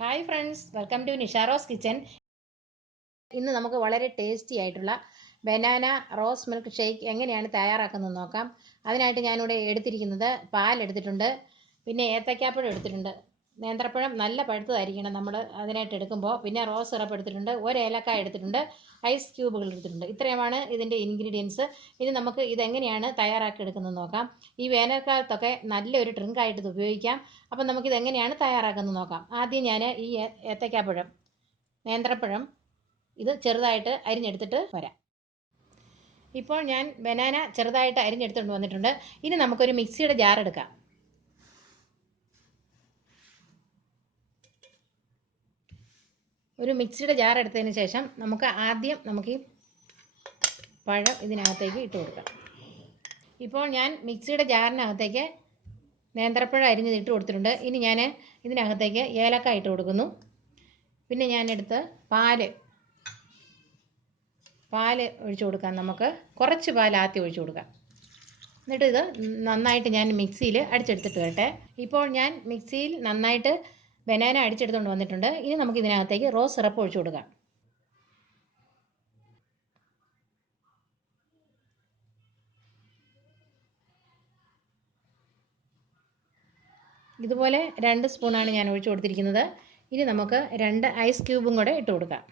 Hi friends, welcome to Nisha Rose kitchen. ഇന്ന് നമുക്ക് വളരെ ടേസ്റ്റി ആയിട്ടുള്ള ബനാന റോസ് മിൽക്ക് ഷേക്ക് എങ്ങനെയാണ് തയ്യാറാക്കുന്നത് നോക്കാം. അതിനായിട്ട് ഞാനിവിടെ എടുത്തിരിക്കുന്നത് പാൽ എടുത്തിട്ടുണ്ട്, പിന്നെ ഏത്തക്കാപ്പഴം എടുത്തിട്ടുണ്ട്. നേന്ത്രപ്പഴം നല്ല പഴുത്തതായിരിക്കണം നമ്മൾ അതിനായിട്ട് എടുക്കുമ്പോൾ. പിന്നെ റോസ് സിറപ്പ് എടുത്തിട്ടുണ്ട്, ഒരു ഏലക്കായ എടുത്തിട്ടുണ്ട്, ഐസ് ക്യൂബുകൾ എടുത്തിട്ടുണ്ട്. ഇത്രയുമാണ് ഇതിൻ്റെ ഇൻഗ്രീഡിയൻസ്. ഇനി നമുക്ക് ഇതെങ്ങനെയാണ് തയ്യാറാക്കി എടുക്കുന്നത് നോക്കാം. ഈ വേനൽക്കാലത്തൊക്കെ നല്ലൊരു ഡ്രിങ്കായിട്ട് ഇത് ഉപയോഗിക്കാം. അപ്പം നമുക്കിത് എങ്ങനെയാണ് തയ്യാറാക്കുന്നത് നോക്കാം. ആദ്യം ഞാൻ ഈ ഏത്തക്കാപ്പഴം, നേന്ത്രപ്പഴം ഇത് ചെറുതായിട്ട് അരിഞ്ഞെടുത്തിട്ട് വരാം. ഇപ്പോൾ ഞാൻ ബനാന ചെറുതായിട്ട് അരിഞ്ഞെടുത്തുകൊണ്ട് വന്നിട്ടുണ്ട്. ഇനി നമുക്കൊരു മിക്സിയുടെ ജാർ എടുക്കാം. ഒരു മിക്സിയുടെ ജാർ എടുത്തതിന് ശേഷം നമുക്ക് ഈ പഴം ഇതിനകത്തേക്ക് ഇട്ട് കൊടുക്കാം. ഇപ്പോൾ ഞാൻ മിക്സിയുടെ ജാറിനകത്തേക്ക് നേന്ത്രപ്പഴം അരിഞ്ഞത് ഇട്ട് കൊടുത്തിട്ടുണ്ട്. ഇനി ഞാൻ ഇതിനകത്തേക്ക് ഏലക്കായ ഇട്ട് കൊടുക്കുന്നു. പിന്നെ ഞാനെടുത്ത് പാല് ഒഴിച്ചു കൊടുക്കാം. നമുക്ക് കുറച്ച് പാൽ ആദ്യം ഒഴിച്ചു കൊടുക്കാം. എന്നിട്ട് ഇത് നന്നായിട്ട് ഞാൻ മിക്സിയിൽ അടിച്ചെടുത്തിട്ട് വരട്ടെ. ഇപ്പോൾ ഞാൻ മിക്സിയിൽ നന്നായിട്ട് ബനാന അടിച്ചെടുത്തുകൊണ്ട് വന്നിട്ടുണ്ട്. ഇനി നമുക്ക് ഇതിനകത്തേക്ക് റോസ് സിറപ്പ് ഒഴിച്ചു കൊടുക്കാം. ഇതുപോലെ 2 സ്പൂണാണ് ഞാൻ ഒഴിച്ചു കൊടുത്തിരിക്കുന്നത്. ഇനി നമുക്ക് 2 ഐസ് ക്യൂബും കൂടെ ഇട്ട് കൊടുക്കാം.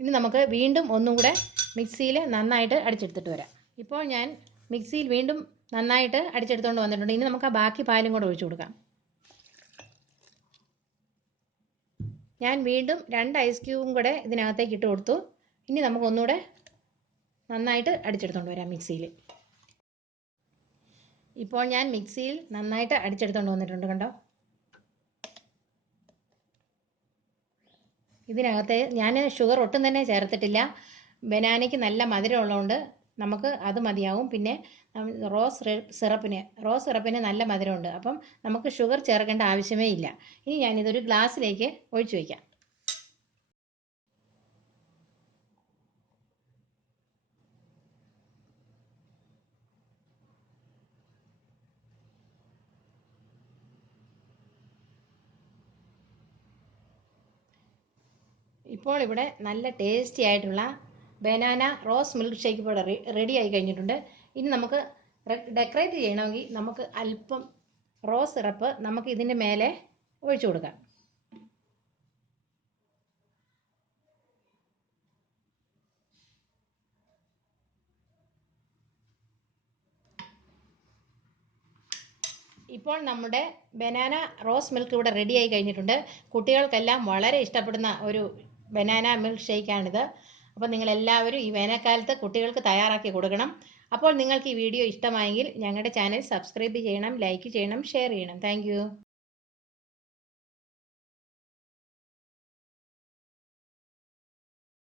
ഇനി നമുക്ക് വീണ്ടും ഒന്നും കൂടെ മിക്സിയിൽ നന്നായിട്ട് അടിച്ചെടുത്തിട്ട് വരാം. ഇപ്പോൾ ഞാൻ മിക്സിയിൽ വീണ്ടും നന്നായിട്ട് അടിച്ചെടുത്തുകൊണ്ട് വന്നിട്ടുണ്ട്. ഇനി നമുക്ക് ആ ബാക്കി പാലും കൂടെ ഒഴിച്ചു കൊടുക്കാം. ഞാൻ വീണ്ടും 2 ഐസ് ക്യൂബും കൂടെ ഇതിനകത്തേക്ക് ഇട്ട് കൊടുത്തു. ഇനി നമുക്ക് ഒന്നുകൂടെ നന്നായിട്ട് അടിച്ചെടുത്തുകൊണ്ട് വരാം മിക്സിയിൽ. ഇപ്പോൾ ഞാൻ മിക്സിയിൽ നന്നായിട്ട് അടിച്ചെടുത്തുകൊണ്ട് വന്നിട്ടുണ്ട്, കണ്ടോ. ഇതിനകത്ത് ഞാൻ ഷുഗർ ഒട്ടും തന്നെ ചേർത്തിട്ടില്ല. ബനാനയ്ക്ക് നല്ല മധുരം ഉള്ളതുകൊണ്ട് നമുക്ക് അത് മതിയാവും. പിന്നെ റോസ് സിറപ്പിന് നല്ല മധുരമുണ്ട്. അപ്പം നമുക്ക് ഷുഗർ ചേർക്കേണ്ട ആവശ്യമേ ഇല്ല. ഇനി ഞാനിതൊരു ഗ്ലാസ്സിലേക്ക് ഒഴിച്ചു വയ്ക്കാം. ഇപ്പോൾ ഇവിടെ നല്ല ടേസ്റ്റി ആയിട്ടുള്ള ബനാന റോസ് മിൽക്ക് ഷേക്ക് ഇവിടെ റെഡി ആയി കഴിഞ്ഞിട്ടുണ്ട്. ഇനി നമുക്ക് ഡെക്കറേറ്റ് ചെയ്യണമെങ്കിൽ നമുക്ക് അല്പം റോസ് സിറപ്പ് നമുക്ക് ഇതിൻ്റെ മേലെ ഒഴിച്ചു കൊടുക്കാം. ഇപ്പോൾ നമ്മുടെ ബനാന റോസ് മിൽക്ക് ഇവിടെ റെഡി ആയി കഴിഞ്ഞിട്ടുണ്ട്. കുട്ടികൾക്കെല്ലാം വളരെ ഇഷ്ടപ്പെടുന്ന ഒരു ബനാന മിൽക്ക് ഷേക്കാണിത്. അപ്പോൾ നിങ്ങളെല്ലാവരും ഈ വേനൽക്കാലത്ത് കുട്ടികൾക്ക് തയ്യാറാക്കി കൊടുക്കണം. അപ്പോൾ നിങ്ങൾക്ക് ഈ വീഡിയോ ഇഷ്ടമായെങ്കിൽ ഞങ്ങളുടെ ചാനൽ സബ്സ്ക്രൈബ് ചെയ്യണം, ലൈക്ക് ചെയ്യണം, ഷെയർ ചെയ്യണം. താങ്ക്